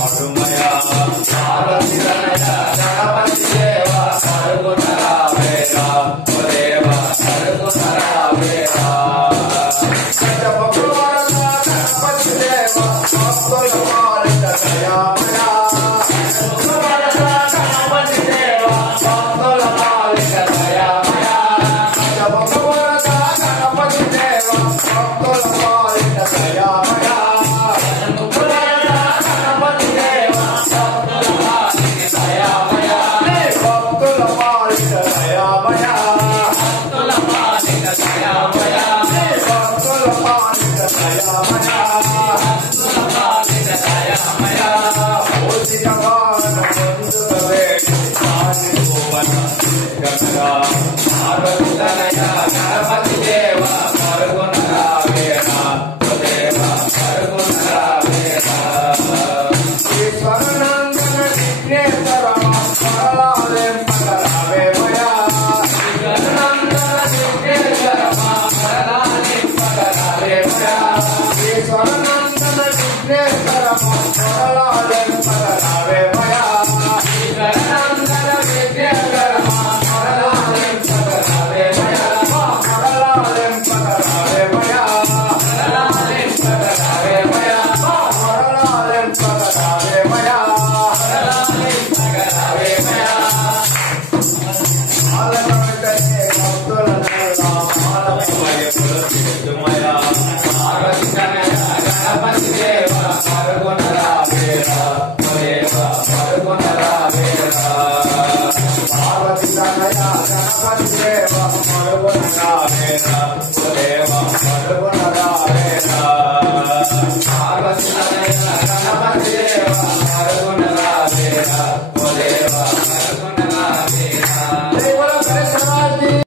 కాపాడుమయా పార్వతి తనయ గణపతి దేవ కరుగుణరా వేద ఓ దేవ కరుగుణరా వేద గణపతి దేవ భక్తుల పాలిత దయామయ గణపతి దేవ భక్తుల పాలిత దయామయ గణపతి దేవ భక్తుల పాలిత దయామయ గణపతి దేవ భక్తుల పాలిత దయామయ భక్తుల పాలిత దయామయ భక్తుల పాలిత దయామయ భక్తుల పాలిత దయామయ భక్తుల పాలిత దయామయ ఓసి జగన్ ముందువే ఆది భువన గంగా పార్వతి తనయ గణపతి దేవ కరుగుణరా వేద ఓ దేవ కరుగుణరా వేద ఈశ్వరనందన విఘ్నేశ్వర పరలాలెం పగరావేమయా ఈశ్వరనందన విఘ్నేశ్వర పరలాలెం పగరావేమయా ఈశ్వరనందన విఘ్నేశ్వర పరలాలెం పగరావేమయా ఈశ్వరనందన విఘ్నేశ్వర పరలాలెం పగరావేమయా పరలాలెం పగరావేమయా పరలాలెం పగరావేమయా పరలాలెం పగరావేమయా పరలాలెం పగరావేమయా ఆలకమకనే భక్తులనల్లా మానవమయ పురస్కృతమయా పార్వతి తనయ గణపతి దేవ కరుగుణరా వేద ఓ దేవ కరుగుణరా వేద పార్వతి తనయ గణపతి దేవ కరుగుణరా వేద ఓ